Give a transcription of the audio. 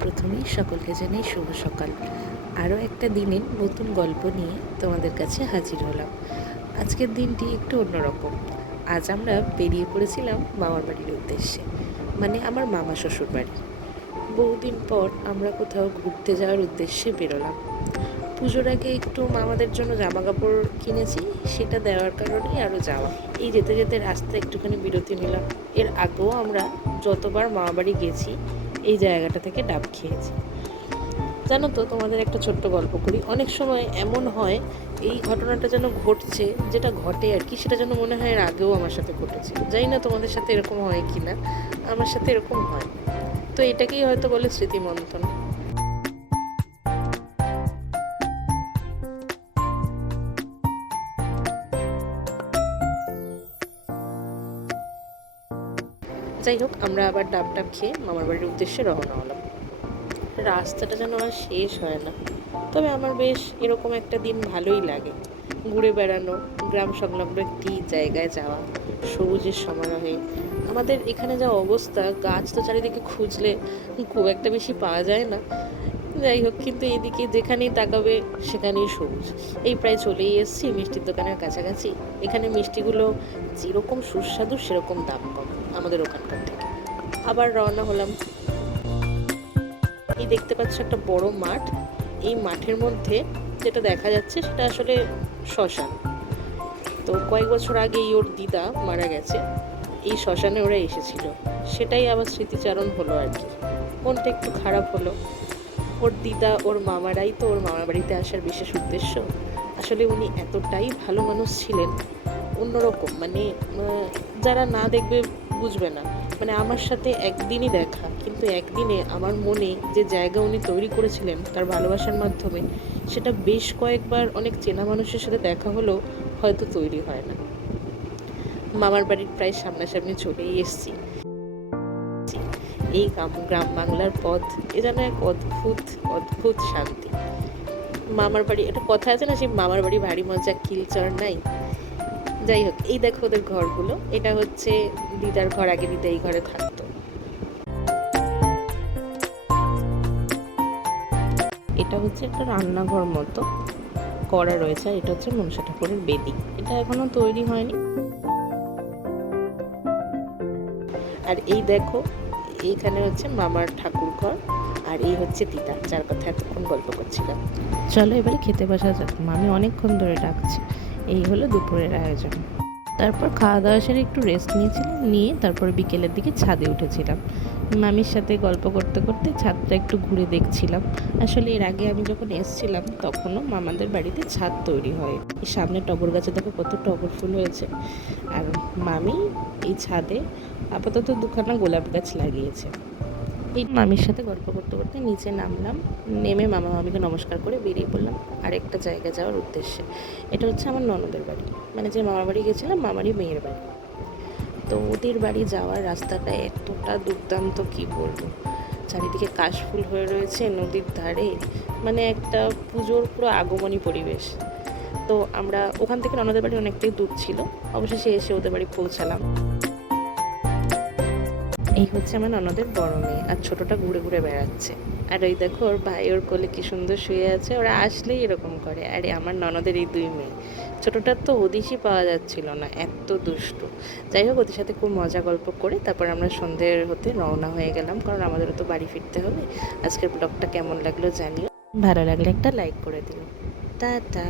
প্রথমেই সকলকে জানাই শুভ সকাল। আরও একটা দিনের নতুন গল্প নিয়ে তোমাদের কাছে হাজির হলাম। আজকের দিনটি একটু অন্যরকম। আজ আমরা বেরিয়ে পড়েছিলাম মামার বাড়ির উদ্দেশ্যে মানে আমার মামা শ্বশুর বাড়ি। বহুদিন পর আমরা কোথাও ঘুরতে যাওয়ার উদ্দেশ্যে বেরোলাম। পুজোর আগে একটু মামাদের জন্য জামা কাপড় কিনেছি, সেটা দেওয়ার কারণেই আরও যাওয়া। এই যেতে যেতে রাস্তায় একটুখানি বিরতি নিলাম। এর আগেও আমরা যতবার মামা বাড়ি গেছি এই জায়গাটা থেকে ডাব খেয়েছি। জানো তো, তোমাদের একটা ছোট্ট গল্প করি। অনেক সময় এমন হয়, এই ঘটনাটা যেন ঘটছে, যেটা ঘটে আর কি, সেটা যেন মনে হয় এর আগেও আমার সাথে ঘটেছে। জানি না তোমাদের সাথে এরকম হয় কি না আমার সাথে এরকম হয়। তো এটাকেই হয়তো বলে স্মৃতিমন্থন। যাই হোক, আমরা আবার ডাব ডাব খেয়ে মামার বাড়ির উদ্দেশ্যে রওনা হলাম। রাস্তাটা যেন আর শেষ হয় না। তবে আমার বেশ এরকম একটা দিন ভালোই লাগে। ঘুরে বেড়ানো, গ্রাম সংলগ্ন একটি জায়গায় যাওয়া, সবুজের সমারোহে। আমাদের এখানে যা অবস্থা, গাছ তো চারিদিকে খুঁজলে খুব একটা বেশি পাওয়া যায় না। যাই হোক, কিন্তু এদিকে যেখানেই তাকাবে সেখানেই সবুজ। এই প্রায় চলেই এসেছি মিষ্টির দোকানের কাছাকাছি। এখানে মিষ্টিগুলো যেরকম সুস্বাদু, সেরকম দাম কম আমাদের ওখানকার থেকে। আবার রওনা হলাম। এই দেখতে পাচ্ছ একটা বড় মাঠ। এই মাঠের মধ্যে যেটা দেখা যাচ্ছে সেটা আসলে শ্মশান। তো কয়েক বছর আগেই ওর দিদা মারা গেছে। এই শ্মশানে ওরা এসেছিল। সেটাই আবার স্মৃতিচারণ হলো আর কি। মনটা একটু খারাপ হলো। ওর দিদা, ওর মামারাই তো ওর মামার বাড়িতে আসার বিশেষ উদ্দেশ্য। আসলে উনি এতটাই ভালো মানুষ ছিলেন, অন্যরকম মানে যারা না দেখবে বুঝবে না। মানে আমার সাথে একদিনই দেখা, কিন্তু একদিনে আমার মনে যে জায়গা উনি তৈরি করেছিলেন তার ভালোবাসার মাধ্যমে, সেটা বেশ কয়েকবার অনেক চেনা মানুষের সাথে দেখা হলেও হয়তো তৈরি হয় না। মামার বাড়ির প্রায় সামনাসামনি চলেই এসেছি। এই গ্রাম বাংলার পথ এ যেন এক অদ্ভুত অদ্ভুত শান্তি। মামার বাড়ি, একটা কথা আছে না সেই মামার বাড়ি ভারী মজা, কিলচর নাই? যাই হোক, এই দেখো ওদের ঘরগুলো। এটা হচ্ছে দিদার ঘর, আগে দিদা এই ঘরে থাকতো। এটা হচ্ছে একটা রান্নাঘর মতো করা রয়েছে, আর এটা হচ্ছে মনসা ঠাকুরের বেদি। এটা এখনও তৈরি হয়নি। আর এই দেখো এইখানে হচ্ছে মামার ঠাকুর ঘর, আর এই হচ্ছে দিদা, যার কথা এতক্ষণ গল্প করছিলাম। চলো এবারে খেতে বসা যাক। মামি অনেকক্ষণ ধরে ডাকছে। এই হলো দুপুরের আয়োজন। তারপর খাওয়া দাওয়া সেরে একটু রেস্ট নিয়েছিলাম, নিয়ে তারপর বিকেলের দিকে ছাদে উঠেছিলাম। মামির সাথে গল্প করতে করতে ছাদটা একটু ঘুরে দেখছিলাম। আসলে এর আগে আমি যখন এসছিলাম, তখনও মামাদের বাড়িতে ছাদ তৈরি হয়। এই সামনে টগর গাছে দেখো কত টগর ফুল হয়েছে। আর মামি এই ছাদে আপাতত দুখানা গোলাপ গাছ লাগিয়েছে। এই মামির সাথে গল্প করতে করতে নিচে নামলাম, নেমে মামা মামিকে নমস্কার করে বেরিয়ে পড়লাম আরেকটা জায়গা যাওয়ার উদ্দেশ্যে। এটা হচ্ছে আমার ননদের বাড়ি। মানে যে মামার বাড়ি গেছিলাম মামারই মেয়ের বাড়ি। তো ওদের বাড়ি যাওয়ার রাস্তাটা এতটা দুর্দান্ত, কি বলব? চারিদিকে কাশফুল হয়ে রয়েছে, নদীর ধারে। মানে একটা পুজোর পুরো আগমনী পরিবেশ। তো আমরা ওখান থেকে ননদের বাড়ি অনেকটাই দূর ছিল। অবশেষে এসে ওদের বাড়ি পৌঁছালাম। এই হচ্ছে আমার ননদের বড় মেয়ে, আর ছোটটা ঘুরে ঘুরে বেড়াচ্ছে। আর ওই দেখো, ওর ভাই ওর কোলে কি সুন্দর শুয়ে আছে, ওরা আসলেই এরকম করে। আরে, আমার ননদের এই দুই মেয়ে। ছোটটার তো হদিশই পাওয়া যাচ্ছিল না, এত দুষ্টু। যাই হোক, ওদের সাথে খুব মজা গল্প করে তারপর আমরা সন্ধ্যের হতে রওনা হয়ে গেলাম, কারণ আমাদেরও তো বাড়ি ফিরতে হবে। আজকের ব্লগটা কেমন লাগল জানিও। ভালো লাগলে একটা লাইক করে দিও। টাটা।